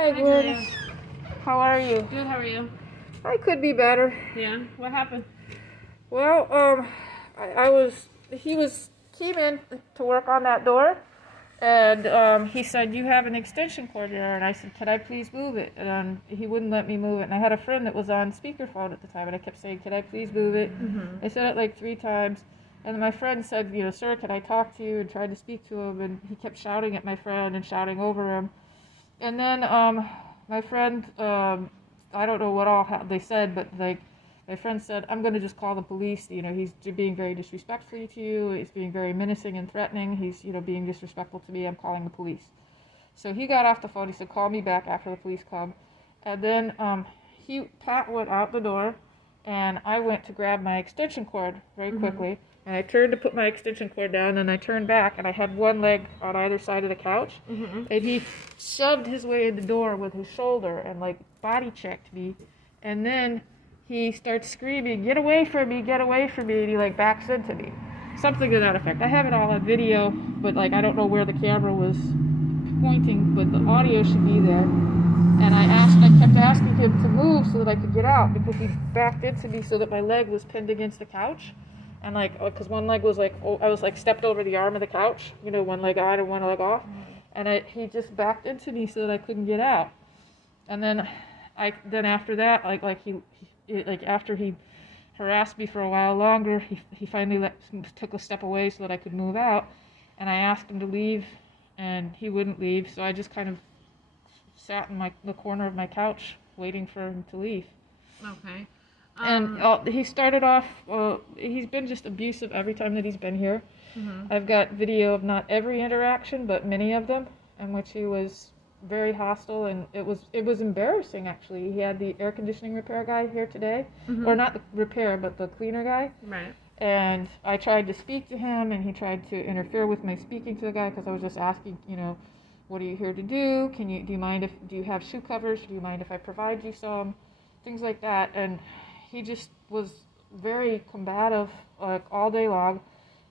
Hi, Hi, Gwen. Julia. How are you? Good, how are you? I could be better. Yeah, what happened? Well, he came in to work on that door, and he said, "You have an extension cord there," and I said, "Could I please move it?" And he wouldn't let me move it, and I had a friend that was on speakerphone at the time, and I kept saying, "Could I please move it?" I said it like 3 times, and my friend said, "Sir, can I talk to you?" and tried to speak to him, and he kept shouting at my friend and shouting over him. And then my friend, I don't know what all they said, but like my friend said, "I'm going to just call the police. He's being very disrespectful to you. He's being very menacing and threatening. He's being disrespectful to me. I'm calling the police." So he got off the phone. He said, "Call me back after the police come." And then Pat went out the door, and I went to grab my extension cord very quickly. And I turned to put my extension cord down, and I turned back, and I had one leg on either side of the couch. And he shoved his way in the door with his shoulder and, like, body checked me. And then he starts screaming, "Get away from me, get away from me," and he, like, backs into me. Something to that effect. I have it all on video, but, like, I don't know where the camera was pointing, but the audio should be there. And I kept asking him to move so that I could get out, because he backed into me so that my leg was pinned against the couch. And because one leg was I was stepped over the arm of the couch, one leg on and one leg off. And he just backed into me so that I couldn't get out. And then after that, after he harassed me for a while longer, he finally took a step away so that I could move out. And I asked him to leave, and he wouldn't leave. So I just kind of sat in the corner of my couch waiting for him to leave. Okay. And he started off, he's been just abusive every time that he's been here. I've got video of not every interaction, but many of them, in which he was very hostile, and it was embarrassing, actually. He had the air conditioning repair guy here today, or not the repair, but the cleaner guy. Right. And I tried to speak to him, and he tried to interfere with my speaking to the guy, because I was just asking, "What are you here to do? Do you have shoe covers? Do you mind if I provide you some?" Things like that. And he just was very combative, like, all day long.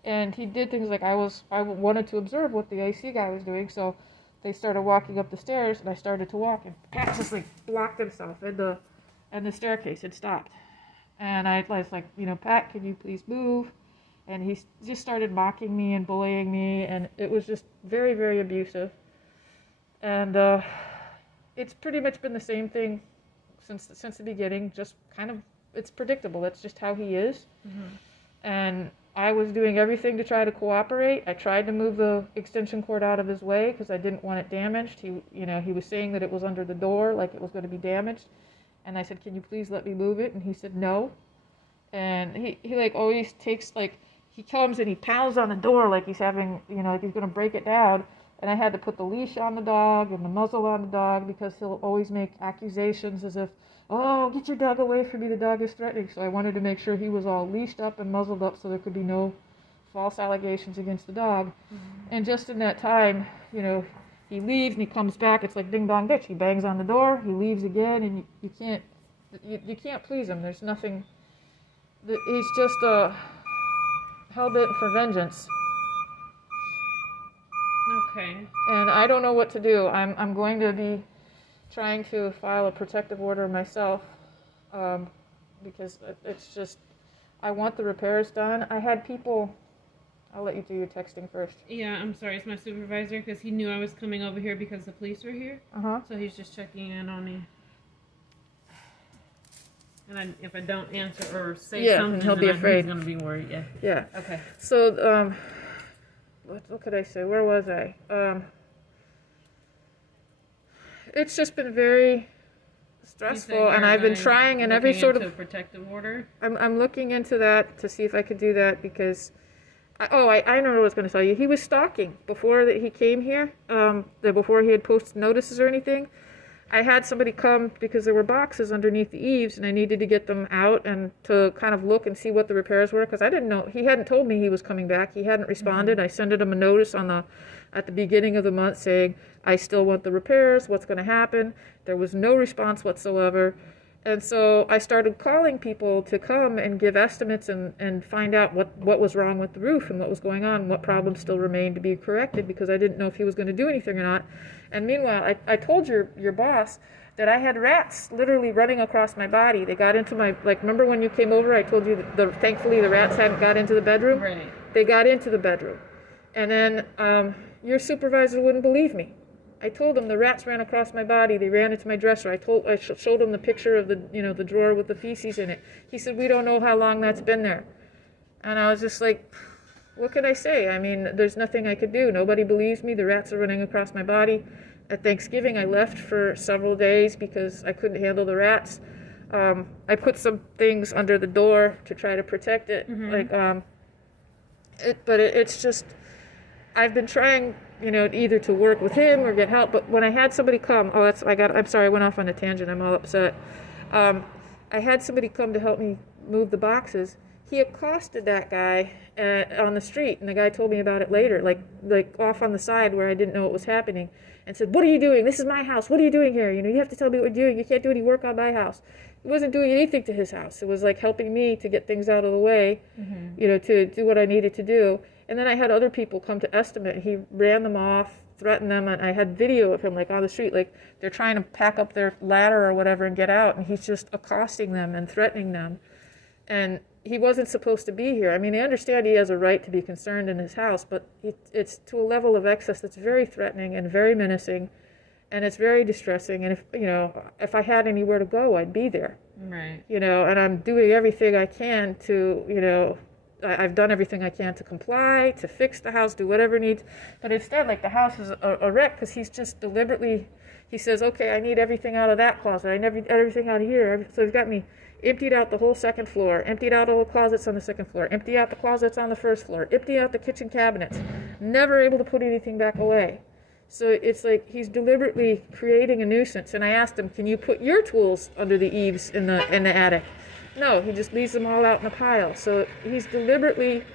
And he did things like I wanted to observe what the AC guy was doing, so they started walking up the stairs, and I started to walk, and Pat just blocked himself, and the staircase had stopped. And I was like, "Pat, can you please move?" And he just started mocking me and bullying me, and it was just very, very abusive. And it's pretty much been the same thing since the beginning. Just kind of, it's predictable. That's just how he is. And I was doing everything to try to cooperate. I tried to move the extension cord out of his way because I didn't want it damaged. He was saying that it was under the door, like it was going to be damaged. And I said, "Can you please let me move it?" And he said no. And he always takes, he comes and he pounds on the door like he's having, like he's going to break it down. And I had to put the leash on the dog and the muzzle on the dog, because he'll always make accusations as if, "Oh, get your dog away from me, the dog is threatening." So I wanted to make sure he was all leashed up and muzzled up so there could be no false allegations against the dog. And just in that time, he leaves and he comes back. It's like ding dong ditch. He bangs on the door, he leaves again, and you can't please him. There's nothing. He's just hell-bent for vengeance. Okay. And I don't know what to do. I'm going to be trying to file a protective order myself, because it's just, I want the repairs done. I had people, I'll let you do your texting first. Yeah, I'm sorry. It's my supervisor, because he knew I was coming over here because the police were here. So he's just checking in on me. And if I don't answer or say something, he'll be afraid. He's going to be worried. Yeah. Yeah. Okay. So, what could I say? Where was I? It's just been very stressful, and I've been trying in every sort of a protective order. I'm looking into that to see if I could do that, because I know what I was going to tell you. He was stalking before that he came here. Before he had posted notices or anything. I had somebody come because there were boxes underneath the eaves, and I needed to get them out and to kind of look and see what the repairs were, because I didn't know. He hadn't told me he was coming back. He hadn't responded. I sent him a notice at the beginning of the month saying, "I still want the repairs. What's going to happen?" There was no response whatsoever. And so I started calling people to come and give estimates and find out what was wrong with the roof and what was going on, what problems still remained to be corrected, because I didn't know if he was going to do anything or not. And meanwhile, I told your boss that I had rats literally running across my body. They got into my, like, remember when you came over, I told you that thankfully the rats hadn't got into the bedroom? Right. They got into the bedroom. And then your supervisor wouldn't believe me. I told him the rats ran across my body. They ran into my dresser. I showed him the picture of the drawer with the feces in it. He said, we don't know how long that's been there. And I was just like, what can I say? I mean, there's nothing I could do. Nobody believes me. The rats are running across my body. At Thanksgiving, I left for several days because I couldn't handle the rats. I put some things under the door to try to protect it. Mm-hmm. It's just, I've been trying, either to work with him or get help. But when I had somebody come, I'm sorry, I went off on a tangent. I'm all upset. I had somebody come to help me move the boxes. He accosted that guy on the street, and the guy told me about it later, like off on the side where I didn't know what was happening, and said, what are you doing? This is my house. What are you doing here? You have to tell me what you're doing. You can't do any work on my house. He wasn't doing anything to his house. It was like helping me to get things out of the way, mm-hmm. To do what I needed to do. And then I had other people come to estimate. He ran them off, threatened them, and I had video of him like on the street, like they're trying to pack up their ladder or whatever and get out, and he's just accosting them and threatening them. And he wasn't supposed to be here. I mean, I understand he has a right to be concerned in his house, but it's to a level of excess that's very threatening and very menacing, and it's very distressing. And if I had anywhere to go, I'd be there. Right. And I'm doing everything I can to, I've done everything I can to comply, to fix the house, do whatever needs. But instead, like, the house is a wreck because he's just deliberately, he says, okay, I need everything out of that closet. I need everything out of here. So he's got me emptied out the whole second floor, emptied out all the closets on the second floor, empty out the closets on the first floor, empty out the kitchen cabinets, never able to put anything back away. So it's like he's deliberately creating a nuisance. And I asked him, can you put your tools under the eaves in the attic? No, he just leaves them all out in a pile. So he's deliberately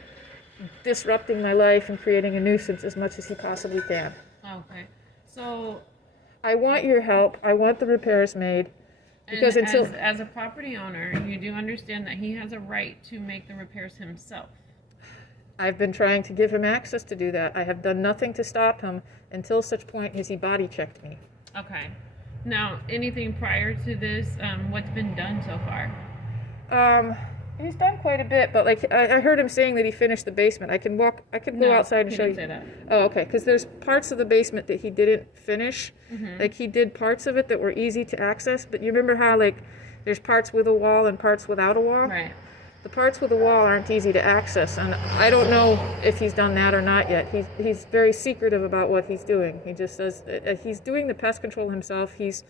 disrupting my life and creating a nuisance as much as he possibly can. Okay. So I want your help. I want the repairs made. Because as a property owner, you do understand that he has a right to make the repairs himself. I've been trying to give him access to do that. I have done nothing to stop him until such point as he body checked me. Okay. Now, anything prior to this, what's been done so far? He's done quite a bit, but like I heard him saying that he finished the basement. I could go outside and show you. Say that. Oh, okay. Because there's parts of the basement that he didn't finish. Mm-hmm. Like he did parts of it that were easy to access, but you remember how like there's parts with a wall and parts without a wall? Right. The parts with the wall aren't easy to access, and I don't know if he's done that or not yet. He's very secretive about what he's doing. He just says he's doing the pest control himself. He's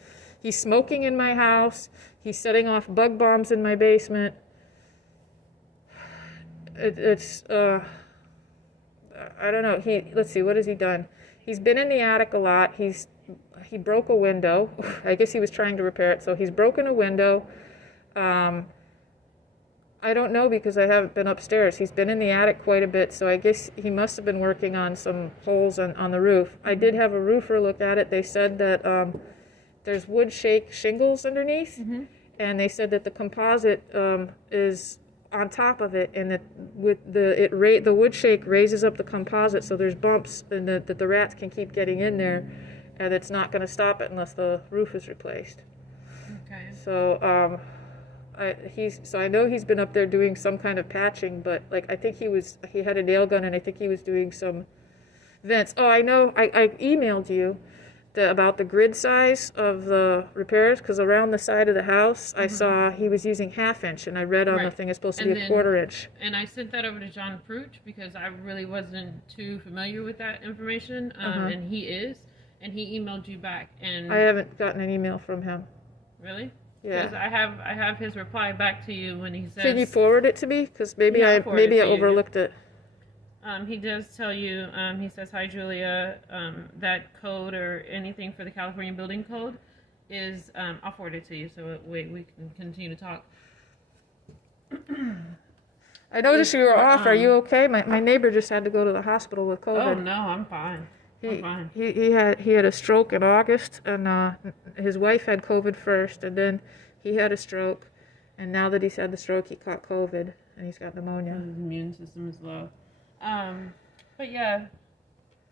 smoking in my house. He's setting off bug bombs in my basement. It's I don't know. Let's see, what has he done? He's been in the attic a lot. He broke a window. I guess he was trying to repair it, so he's broken a window. I don't know because I haven't been upstairs. He's been in the attic quite a bit, so I guess he must have been working on some holes on the roof. I did have a roofer look at it. They said that there's wood shake shingles underneath, mm-hmm. and they said that the composite is on top of it, and that the wood shake raises up the composite, so there's bumps, and that the rats can keep getting in there, and it's not going to stop it unless the roof is replaced. Okay. So I know he's been up there doing some kind of patching, but like I think he had a nail gun, and I think he was doing some vents. Oh, I know. I emailed you about the grid size of the repairs, because around the side of the house, mm-hmm. I saw he was using 1/2 inch, and I read on the thing it's supposed to be a 1/4 inch. And I sent that over to John Pruch because I really wasn't too familiar with that information, and he is, and he emailed you back. And I haven't gotten an email from him. Really? Yeah. Because I have his reply back to you when he says. Can you forward it to me? Because maybe I overlooked it. He does tell you, he says, hi, Julia, that code or anything for the California Building Code is, I'll forward it to you so we can continue to talk. I noticed you were off. Are you okay? My neighbor just had to go to the hospital with COVID. Oh, no, I'm fine. I'm fine. He had a stroke in August, and his wife had COVID first, and then He had a stroke, and now that he's had the stroke, he caught COVID, and he's got pneumonia. His immune system is low. But yeah,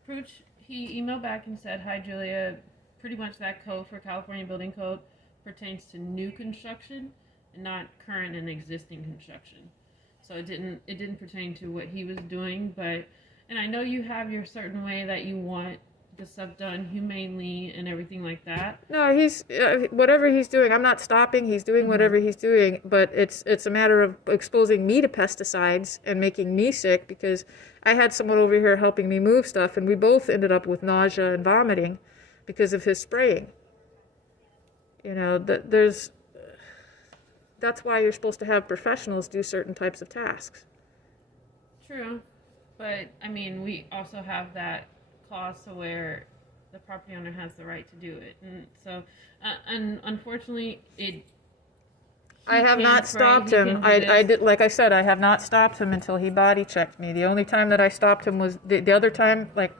Pooch, he emailed back and said, "Hi, Julia. Pretty much that code for California Building Code pertains to new construction and not current and existing construction. So it didn't pertain to what he was doing, but, and I know you have your certain way that you want the stuff done humanely and everything like that." No, he's whatever he's doing. I'm not stopping. He's doing whatever he's doing, but it's a matter of exposing me to pesticides and making me sick, because I had someone over here helping me move stuff, and we both ended up with nausea and vomiting because of his spraying. You know, that's why you're supposed to have professionals do certain types of tasks. True, but I mean, we also have that clause to where the property owner has the right to do it, and so, and unfortunately, I have not stopped him. I did, like I said, I have not stopped him until he body checked me. The only time that I stopped him was the other time, like,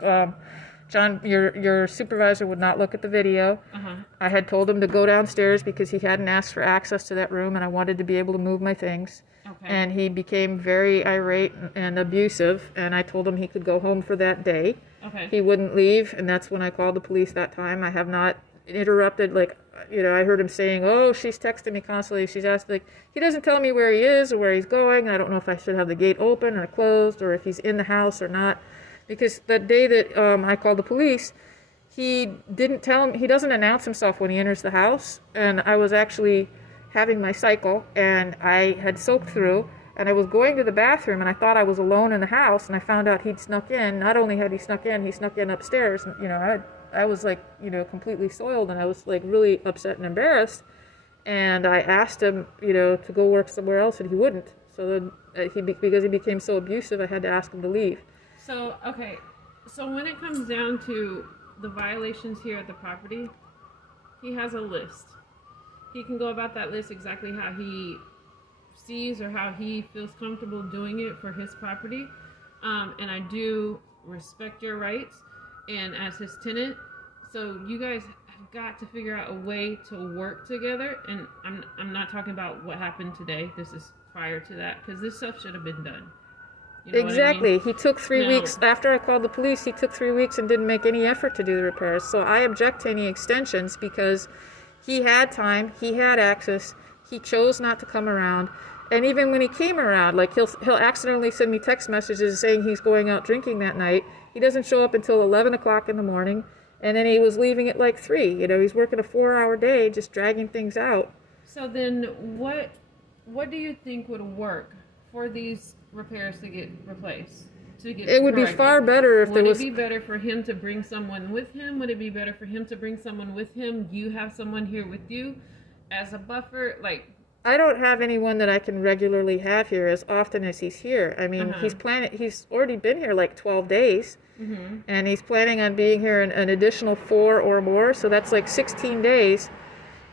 John, your supervisor would not look at the video. I had told him to go downstairs because he hadn't asked for access to that room, and I wanted to be able to move my things. Okay. And he became very irate and abusive, and I told him he could go home for that day. Okay. He wouldn't leave, and that's when I called the police that time. I have not interrupted, like, you know, I heard him saying, "Oh, she's texting me constantly. She's asked," like, he doesn't tell me where he is or where he's going. I don't know if I should have the gate open or closed, or if he's in the house or not. Because the day that I called the police, he didn't tell him, he doesn't announce himself when he enters the house. And I was actually having my cycle, and I had soaked through, and I was going to the bathroom, and I thought I was alone in the house, and I found out he'd snuck in. Not only had he snuck in upstairs. And, you know, I was like, you know, completely soiled, and I was like really upset and embarrassed. And I asked him, you know, to go work somewhere else, and he wouldn't. So then because he became so abusive, I had to ask him to leave. So, okay, so when it comes down to the violations here at the property, he has a list. He can go about that list exactly how he sees or how he feels comfortable doing it for his property. And I do respect your rights, and as his tenant, so you guys have got to figure out a way to work together. And I'm not talking about what happened today. This is prior to that, because this stuff should have been done. You know Exactly. what I mean? He took 3 weeks. After I called the police, he took 3 weeks and didn't make any effort to do the repairs. So I object to any extensions because he had time, he had access, he chose not to come around. And even when he came around, like he'll accidentally send me text messages saying he's going out drinking that night. He doesn't show up until 11 o'clock in the morning, and then he was leaving at like 3. You know, he's working a 4-hour day just dragging things out. So then what do you think would work for these repairs to get replaced? It would be far better if there was... Would it be better for him to bring someone with him? Would it be better for him to bring someone with him? You have someone here with you as a buffer? Like, I don't have anyone that I can regularly have here as often as he's here. I mean, he's already been here like 12 days, and he's planning on being here an additional 4 or more, so that's like 16 days.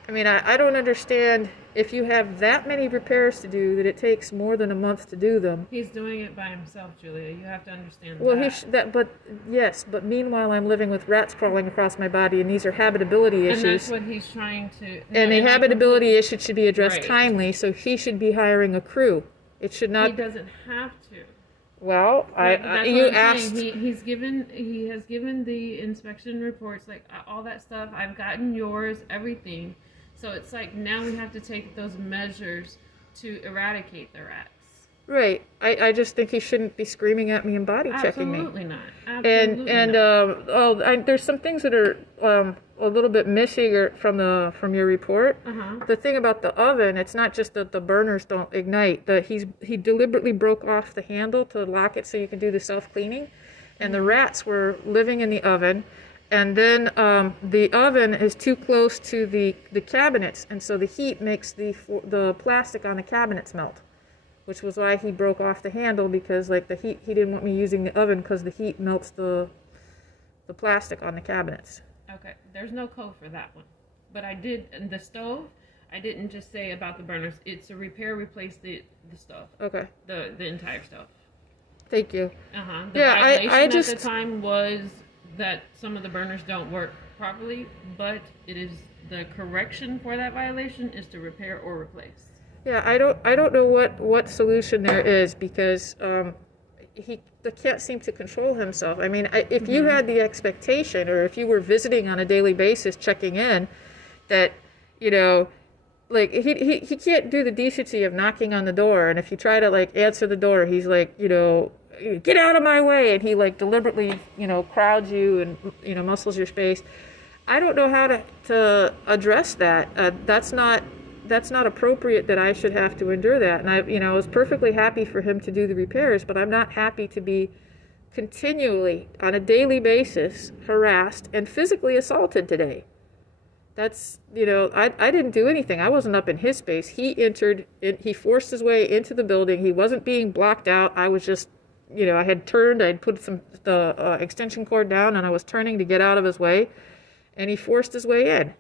I mean, I don't understand if you have that many repairs to do that it takes more than a month to do them. He's doing it by himself, Julia. You have to understand well, that. But meanwhile I'm living with rats crawling across my body, and these are habitability issues. And that's what he's trying to... And the habitability issue should be addressed timely, so he should be hiring a crew. It should not... He doesn't have to. Well, you asked... He has given the inspection reports, like all that stuff. I've gotten yours, everything. So it's like now we have to take those measures to eradicate the rats. Right. I just think he shouldn't be screaming at me and body checking me. Absolutely not. Absolutely not. There's some things that are a little bit missing from your report. The thing about the oven, it's not just that the burners don't ignite. He deliberately broke off the handle to lock it so you can do the self-cleaning, and the rats were living in the oven. And then the oven is too close to the cabinets, and so the heat makes the plastic on the cabinets melt, which was why he broke off the handle, because like the heat, he didn't want me using the oven because the heat melts the plastic on the cabinets. Okay, there's no code for that one, but I did the stove. I didn't just say about the burners. It's a repair, replace the stove. Okay. The entire stove. Thank you. The violation at the time was that some of the burners don't work properly, but it is the correction for that violation is to repair or replace. Yeah, I don't know what solution there is, because he can't seem to control himself. I mean, if you had the expectation, or if you were visiting on a daily basis, checking in, that, you know, like he can't do the decency of knocking on the door, and if you try to like answer the door, he's like, you know, get out of my way, and he like deliberately, you know, crowds you and, you know, muscles your space. I don't know how to address that. That's not appropriate that I should have to endure that. And I was perfectly happy for him to do the repairs, but I'm not happy to be continually, on a daily basis, harassed and physically assaulted today. That's, you know, I didn't do anything. I wasn't up in his space. He forced his way into the building. He wasn't being blocked out. I was just, you know, I'd put the extension cord down, and I was turning to get out of his way, and he forced his way in.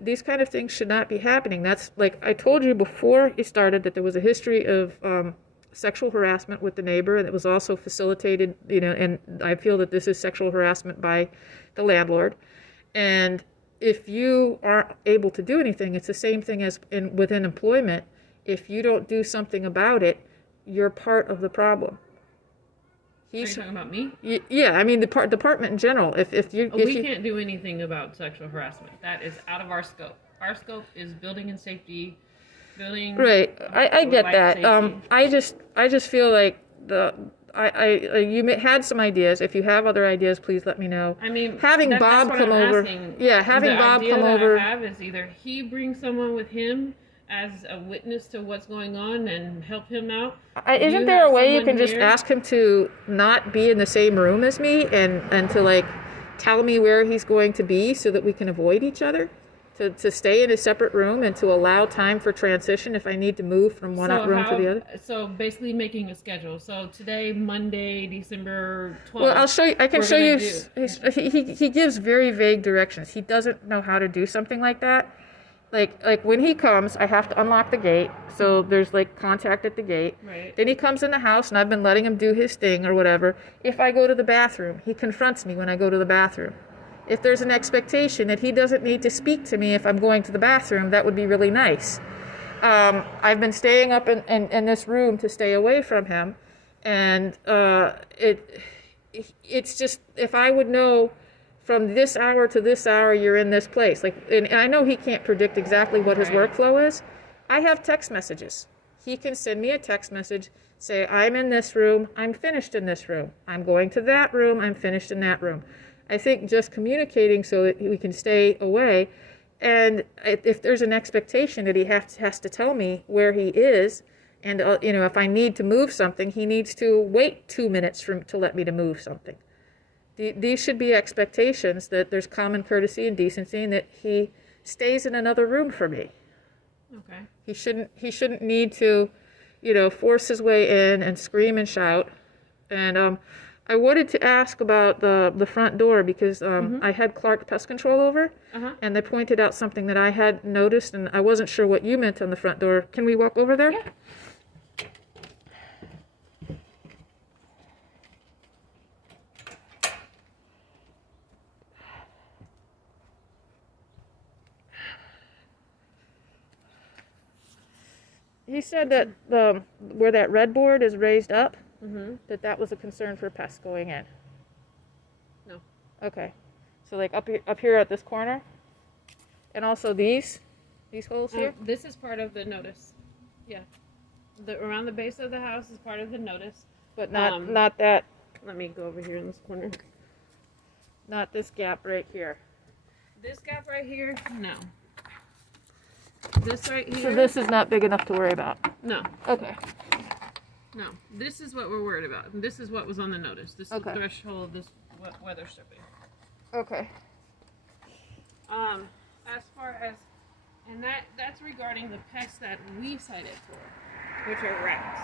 These kind of things should not be happening. That's, like I told you before it started, that there was a history of sexual harassment with the neighbor, and it was also facilitated, you know, and I feel that this is sexual harassment by the landlord. And if you aren't able to do anything, it's the same thing as within employment. If you don't do something about it, you're part of the problem. Are you talking about me? Yeah, I mean the department in general. If you can't do anything about sexual harassment. That is out of our scope. Our scope is building and safety, building. Right, I get that. Safety. I just feel like you had some ideas. If you have other ideas, please let me know. I mean, having Bob come over. Yeah, having Bob come over. The idea that I have is either he brings someone with him as a witness to what's going on and help him out. Isn't there a way you can just ask him to not be in the same room as me, and to like tell me where he's going to be so that we can avoid each other? To stay in a separate room and to allow time for transition if I need to move from one room to the other? So basically making a schedule. So today, Monday, December 12th. Well, I'll show you. I can show you. He gives very vague directions. He doesn't know how to do something like that. Like when he comes, I have to unlock the gate, so there's like contact at the gate. Right. Then he comes in the house, and I've been letting him do his thing or whatever. If I go to the bathroom, he confronts me when I go to the bathroom. If there's an expectation that he doesn't need to speak to me if I'm going to the bathroom, that would be really nice. I've been staying up in this room to stay away from him, and it's just, if I would know from this hour to this hour you're in this place, like, and I know he can't predict exactly what his workflow is. I have text messages. He can send me a text message, say, I'm in this room, I'm finished in this room, I'm going to that room, I'm finished in that room. I think just communicating so that we can stay away, and if there's an expectation that he has to tell me where he is, and you know, if I need to move something, he needs to wait 2 minutes to let me to move something. These should be expectations, that there's common courtesy and decency, and that he stays in another room for me. Okay. He shouldn't need to, you know, force his way in and scream and shout. And I wanted to ask about the front door, because I had Clark Pest Control over, and they pointed out something that I had noticed, and I wasn't sure what you meant on the front door. Can we walk over there? Yeah. He said that where that red board is raised up, that was a concern for pests going in. No. Okay. So like up here at this corner, and also these holes here. This is part of the notice. Yeah. Around the base of the house is part of the notice. But not that. Let me go over here in this corner. Not this gap right here. This gap right here, no. This right here. So this is not big enough to worry about. No. Okay. No. This is what we're worried about. And this is what was on the notice. This is the threshold of this weather stripping. Okay. As far as, and that's regarding the pests that we cited for, which are rats.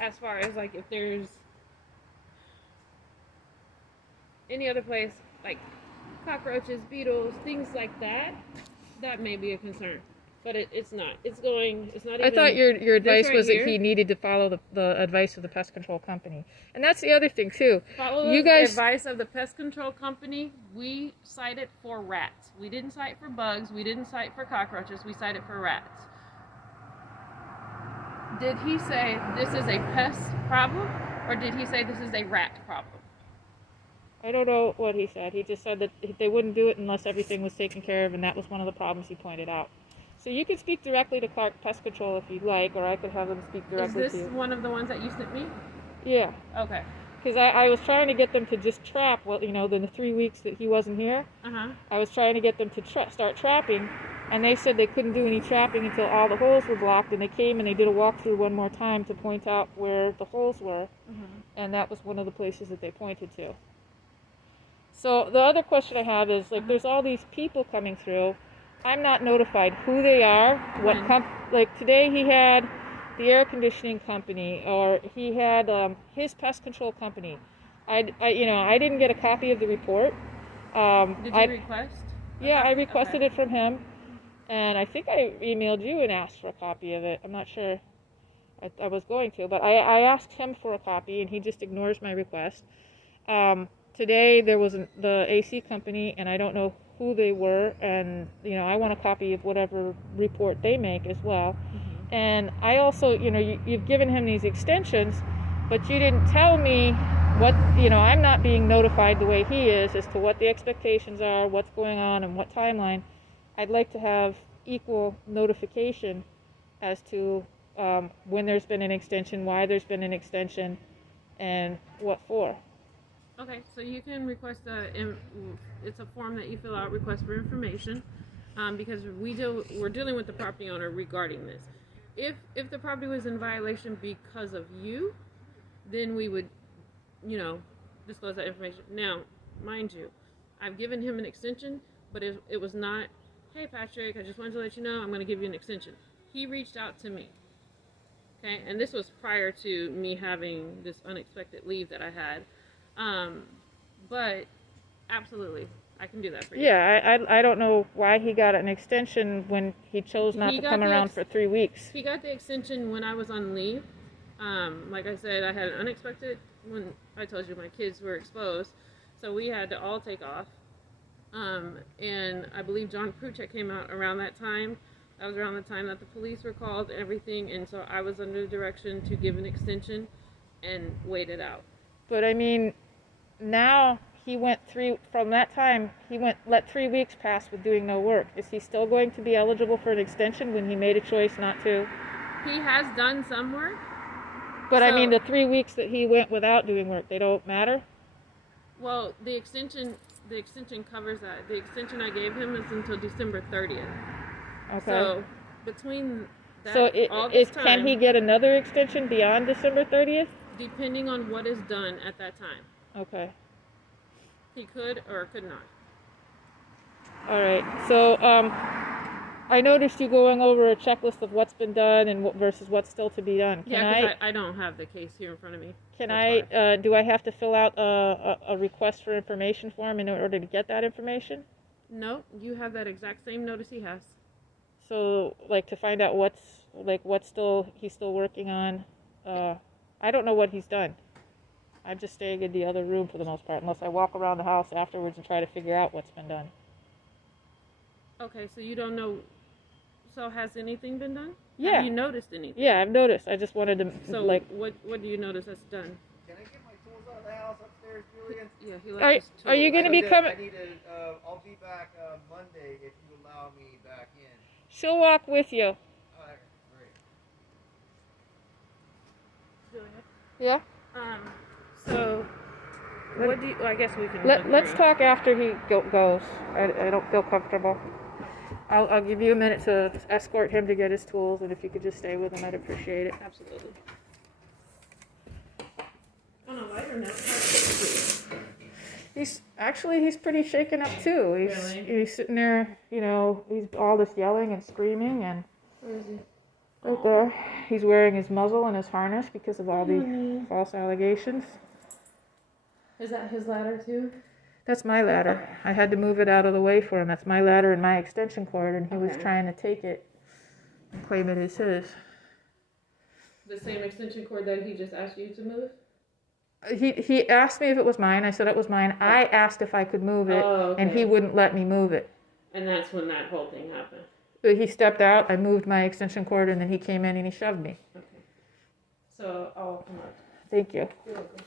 As far as like if there's any other place like cockroaches, beetles, things like that, that may be a concern. but it's not. It's going. It's not. I even, thought your advice right was here. that he needed to follow the advice of the pest control company, and that's the other thing too. Follow You the guys, advice of the pest control company. We cite it for rats. We didn't cite for bugs. We didn't cite for cockroaches. We cite it for rats. Did he say this is a pest problem, or did he say this is a rat problem? I don't know what he said. He just said that they wouldn't do it unless everything was taken care of, and that was one of the problems he pointed out. So you can speak directly to Clark Pest Control if you'd like, or I could have them speak directly to you. Is this one of the ones that you sent me? Yeah. Okay. Because I was trying to get them to just trap, well, you know, the 3 weeks that he wasn't here. I was trying to get them to start trapping, and they said they couldn't do any trapping until all the holes were blocked, and they came and they did a walkthrough one more time to point out where the holes were, and that was one of the places that they pointed to. So the other question I have is, like, there's all these people coming through. I'm not notified who they are, like today he had the air conditioning company, or he had his pest control company. I didn't get a copy of the report. Did you request? Yeah, I requested it from him, and I think I emailed you and asked for a copy of it. I'm not sure. I was going to, but I asked him for a copy, and he just ignores my request. Today there was the AC company, and I don't know who they were, and I want a copy of whatever report they make as well. And I also, you've given him these extensions, but you didn't tell me what, I'm not being notified the way he is as to what the expectations are, what's going on, and what timeline. I'd like to have equal notification as to when there's been an extension, why there's been an extension, and what for. Okay, so you can request it's a form that you fill out, request for information, because we're dealing with the property owner regarding this. If the property was in violation because of you, then we would, disclose that information. Now, mind you, I've given him an extension, but it was not, hey Patrick, I just wanted to let you know I'm going to give you an extension. He reached out to me. Okay, and this was prior to me having this unexpected leave that I had. But absolutely, I can do that for you. Yeah, I don't know why he got an extension when he chose not to come around for 3 weeks. He got the extension when I was on leave. Like I said, I had an unexpected, when I told you my kids were exposed, so we had to all take off. And I believe John Pruchek came out around that time. That was around the time that the police were called and everything, and so I was under direction to give an extension and wait it out. But I mean, now he went let 3 weeks pass with doing no work. Is he still going to be eligible for an extension when he made a choice not to? He has done some work. But I mean, the 3 weeks that he went without doing work, they don't matter? Well, the extension covers that. The extension I gave him is until December 30th. Okay. So between that, time, can he get another extension beyond December 30th? Depending on what is done at that time. Okay. He could or could not. All right. So I noticed you going over a checklist of what's been done and versus what's still to be done. Because I don't have the case here in front of me. Do I have to fill out a request for information form in order to get that information? No, you have that exact same notice he has. So, like, to find out he's still working on, I don't know what he's done. I'm just staying in the other room for the most part, unless I walk around the house afterwards and try to figure out what's been done. Okay, so you don't know. So has anything been done? Yeah. Have you noticed anything? Yeah, I've noticed. I just wanted to, So, what do you notice that's done? Can I get my tools out of the house upstairs, Julian? Yeah, he likes his tools. Are you going to be coming? I'll be back Monday if you allow me back in. She'll walk with you. Alright, great. Yeah? So, what do you, I guess we can Let's talk after he goes. I don't feel comfortable. I'll give you a minute to escort him to get his tools, and if you could just stay with him, I'd appreciate it. Absolutely. On a lighter note, He's pretty shaken up too. He's sitting there, he's all this yelling and screaming, and where is he? Right there. He's wearing his muzzle and his harness because of all the false allegations. Is that his ladder too? That's my ladder. I had to move it out of the way for him. That's my ladder and my extension cord, and he was trying to take it. and claim it as his. The same extension cord that he just asked you to move? He asked me if it was mine. I said it was mine. I asked if I could move it, Oh, okay. and he wouldn't let me move it. And that's when that whole thing happened. He stepped out, I moved my extension cord, and then he came in and he shoved me. Okay. So I'll come up. Thank you. You're welcome.